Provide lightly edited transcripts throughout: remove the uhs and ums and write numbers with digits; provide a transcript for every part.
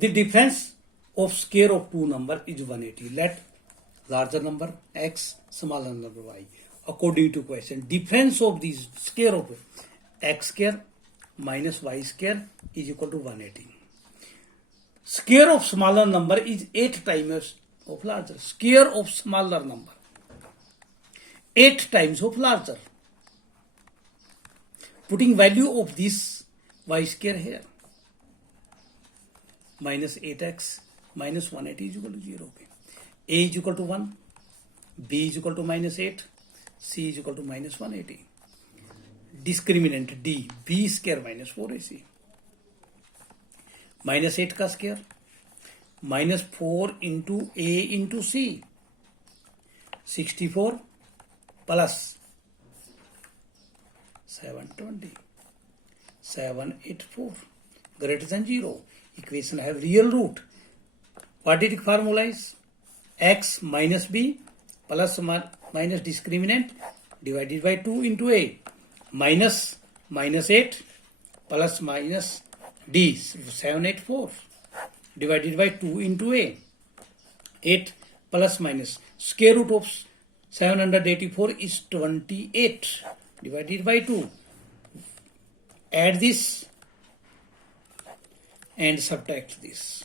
The difference of square of two number is 180. Let larger number x, smaller number y. According to question, difference of these square of x square minus y square is equal to 180. Square of smaller number is 8 times of larger. Square of smaller number 8 times of larger. Putting value of this y square here, minus 8x minus 180 is equal to 0. Okay. A is equal to 1, B is equal to minus 8, C is equal to minus 180. Discriminant D, B square minus 4AC. Minus 8 का square minus 4 into A into C, 64 plus 720, 784 greater than 0. Equation have real root. Quadratic formula is x minus b plus minus discriminant divided by 2 into a minus 8 plus minus d 784 divided by 2 into a 8 plus minus square root of 784 is 28 divided by 2. Add this and subtract this.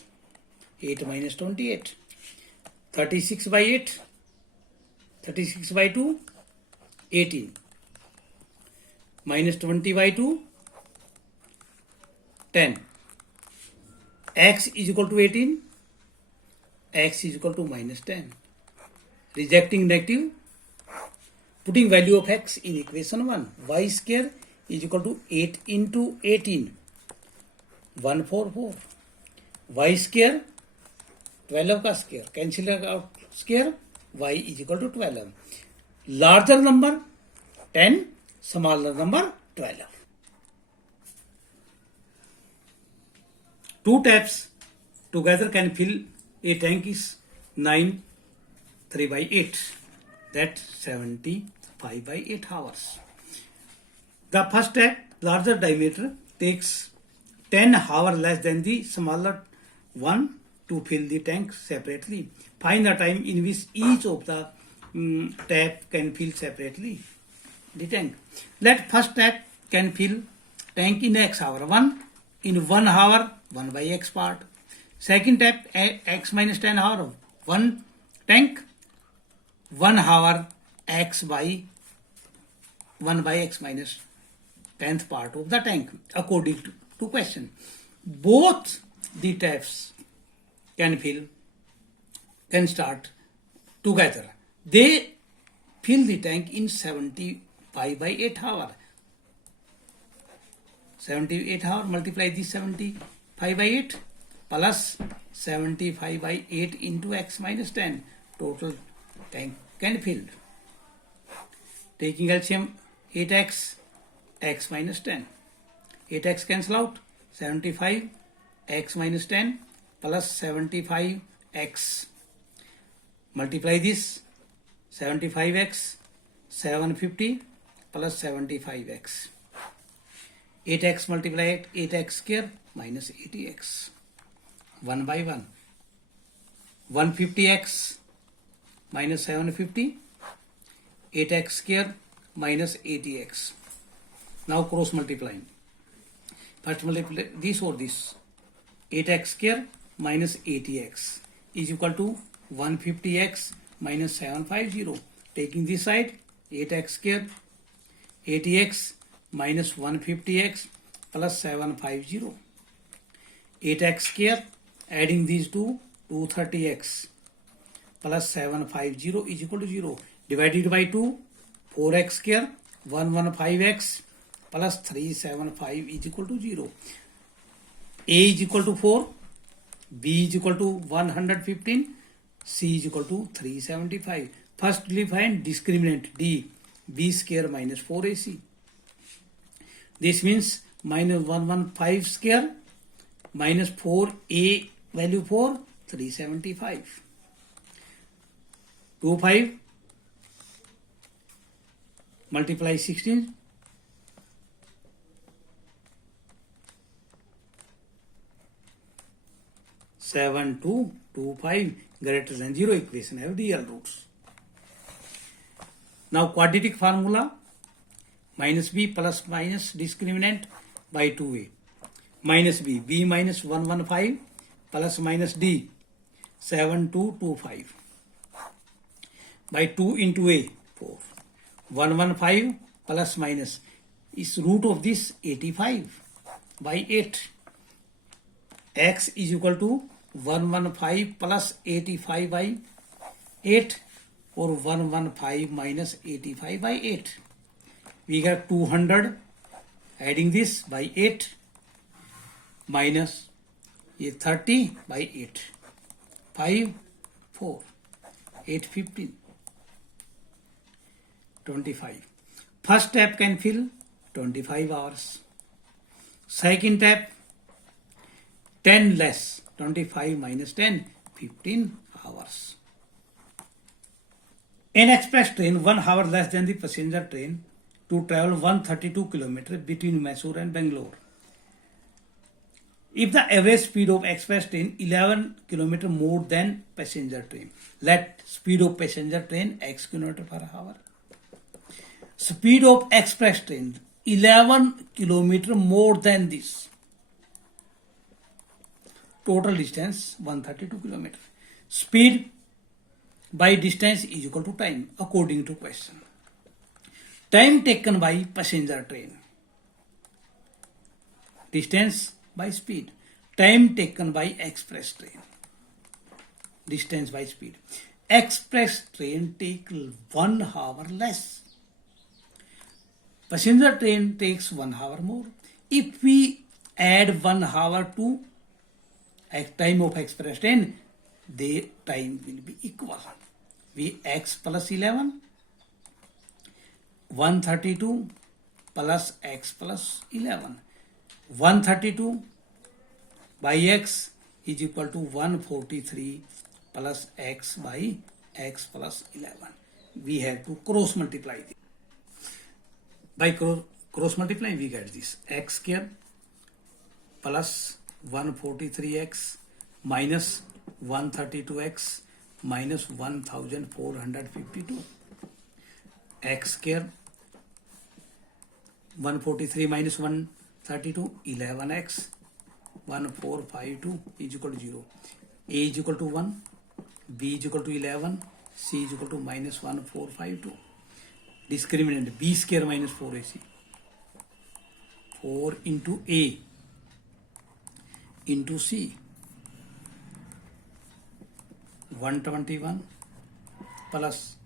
8 minus 28. 36 by 8. 36 by 2. 18. Minus 20 by 2. 10. X is equal to 18. X is equal to minus 10. Rejecting negative. Putting value of x in equation 1. Y square is equal to 8 into 18. 144. Y square 12 का square cancel out square y is equal to 12. Larger number 10, smaller number 12. Two taps together can fill a tank is 9 3 by 8. That 75 by 8 hours. The first tap, larger diameter, takes 10 hours less than the smaller one to fill the tank separately. Find the time in which each of the tap can fill separately the tank. Let first tap can fill tank in x hour. 1 in 1 hour, 1 by x part. Second tap, x minus 10 hour. 1 tank, 1 hour, x by 1 by x minus 10th part of the tank according to question. Both the taps can start together. They fill the tank in 75 by 8 hour. 78 hour, multiply this 75 by 8 plus 75 by 8 into x minus 10. Total tank can fill. Taking LCM 8x, x minus 10. 8x cancel out. 75 x minus 10 plus 75 x. Multiply this 75x 750 plus 75x. 8x multiply 8x square minus 80x. 1 by 1. 150x minus 750. 8x square minus 80x. Now cross multiplying. First multiply this or this. 8x square minus 80x is equal to 150x minus 750. Taking this side, 8x square, 80x minus 150x plus 750. 8x square, adding these two, 230x plus 750 is equal to 0. Divided by 2, 4x square, 115x plus 375 is equal to 0. A is equal to 4, B is equal to 115, C is equal to 375. Firstly find discriminant D, B square minus 4AC. This means minus 115 square minus 4A value 4, 375. 25 multiply 16. 7225 greater than 0 equation have real roots. Now quadratic formula minus b plus minus discriminant by 2a minus b minus 115 plus minus d 7225 by 2 into a 4 115 plus minus is root of this 85 by 8 x is equal to 115 plus 85 by 8 or 115 minus 85 by 8. We got 200 adding this by 8 minus 30 by 8. 5, 4, 8, 15, 25. First step can fill 25 hours. Second step 10 less, 25 minus 10, 15 hours. An express train 1 hour less than the passenger train to travel 132 km between Mysore and Bangalore. If the average speed of express train 11 km more than passenger train, let speed of passenger train x km per hour. Speed of express train 11 km more than this. Total distance 132 km. Speed by distance is equal to time according to question. Time taken by passenger train. Distance by speed. Time taken by express train. Distance by speed. Express train take 1 hour less. Passenger train takes 1 hour more. If we add 1 hour to time of express train, the time will be equal. We x plus 11, 132 plus x plus 11. 132 by x is equal to 143 plus x by x plus 11. We have to cross multiply this. By cross multiply we get this x square plus 143x minus 132x minus 1452. X square 143 minus 132 11x 1452 is equal to 0. A is equal to 1, B is equal to 11, C is equal to minus 1452. Discriminant B square minus 4AC. 4 into A into C. 121 plus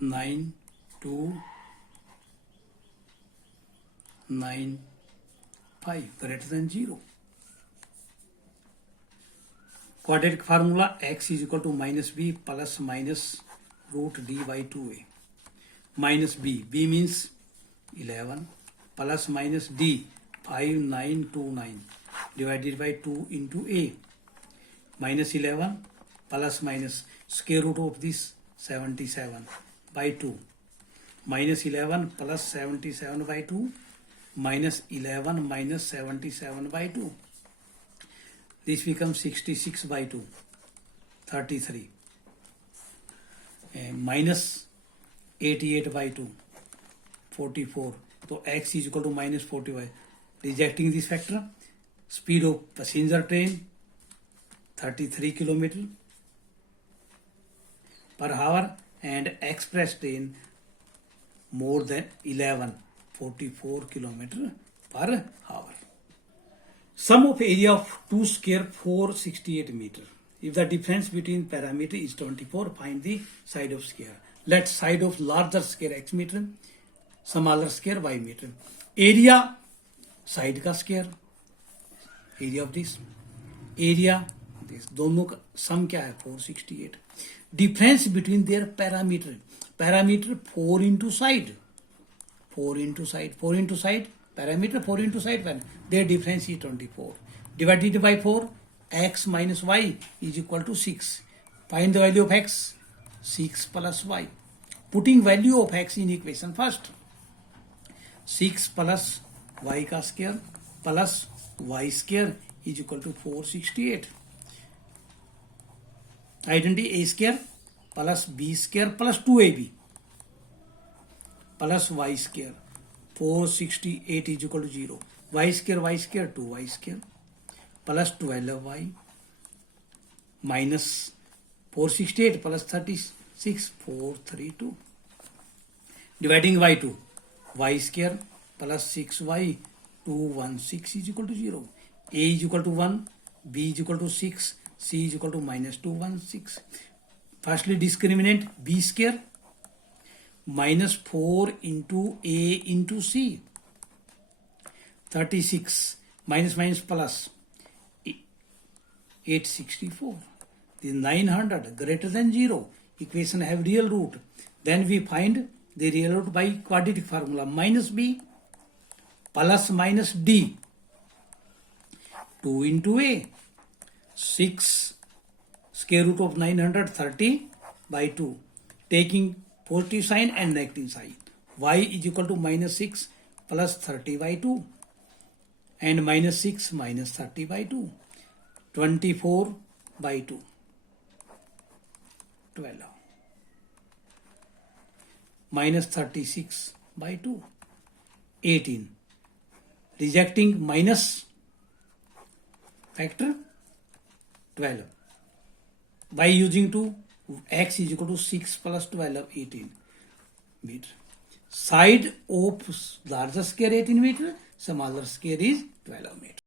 9, 2, 9, 5 greater than 0. Quadratic formula x is equal to minus b plus minus root d by 2a. Minus b means 11 plus minus d 5929 divided by 2 into a minus 11 plus minus square root of this 77 by 2 minus 11 plus 77 by 2 minus 11 minus 77 by 2. This becomes 66 by 2, 33. Minus 88 by 2, 44. So x is equal to minus 45. Rejecting this factor, speed of passenger train 33 km per hour and express train more than 11, 44 km per hour. Sum of area of 2 square 468 meter. If the difference between parameter is 24, find the side of square. Let side of larger square x meter, smaller square y meter. Area side का square, area of this, area this, दोनों का sum क्या है 468. Difference between their parameter, parameter 4 into side, 4 into side, 4 into side, parameter 4 into side, when their difference is 24. Divided by 4, x minus y is equal to 6. Find the value of x, 6 plus y. Putting value of x in equation first. 6 plus y का square plus y square is equal to 468. Identity a square plus b square plus 2ab plus y square. 468 is equal to 0. Y square 2y square plus 12y minus 468 plus 36 432. Dividing by 2. Y square plus 6y 216 is equal to 0. A is equal to 1, B is equal to 6, C is equal to minus 216. Firstly discriminant B square minus 4 into A into C. 36 minus minus plus 864. This is 900 greater than 0. Equation have real root. Then we find the real root by quadratic formula. Minus B plus minus D. 2 into A. 6 square root of 930 by 2. Taking positive sign and negative sign. Y is equal to minus 6 plus 30 by 2. And minus 6 minus 30 by 2. 24 by 2. 12. Minus 36 by 2. 18. Rejecting minus factor 12. By using 2, x is equal to 6 plus 12, 18 meter. Side of larger square 18 meter, smaller square is 12 meter.